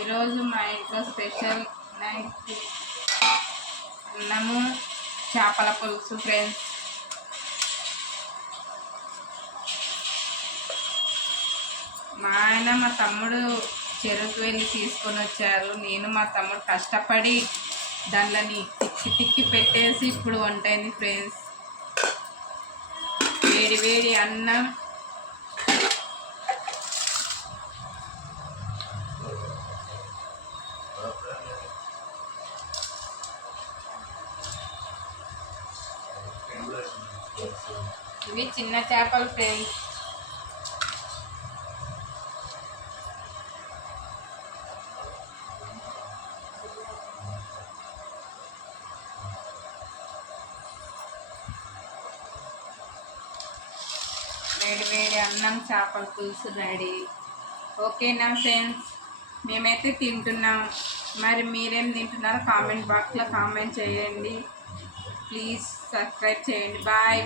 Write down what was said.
ఈరోజు మా ఇంట్లో స్పెషల్ నైట్ అన్నము చేపల పులుసు ఫ్రెండ్స్. మా ఆయన మా తమ్ముడు చెరుకు వెళ్ళి తీసుకొని వచ్చారు. నేను మా తమ్ముడు కష్టపడి దానిని తిక్కి పెట్టేసి ఇప్పుడు వంటైంది ఫ్రెండ్స్. వేడి వేడి అన్నం, ఇవి చిన్న చేపలు ఫ్రెండ్స్. వేడి వేడి అన్నం చేపల పులుసు రెడీ. ఓకేనా ఫ్రెండ్స్, మేమైతే తింటున్నాం. మరి మీరేం తింటున్నారో కామెంట్ బాక్స్లో కామెంట్ చేయండి. ప్లీజ్ సబ్స్క్రైబ్ చేయండి. బాయ్.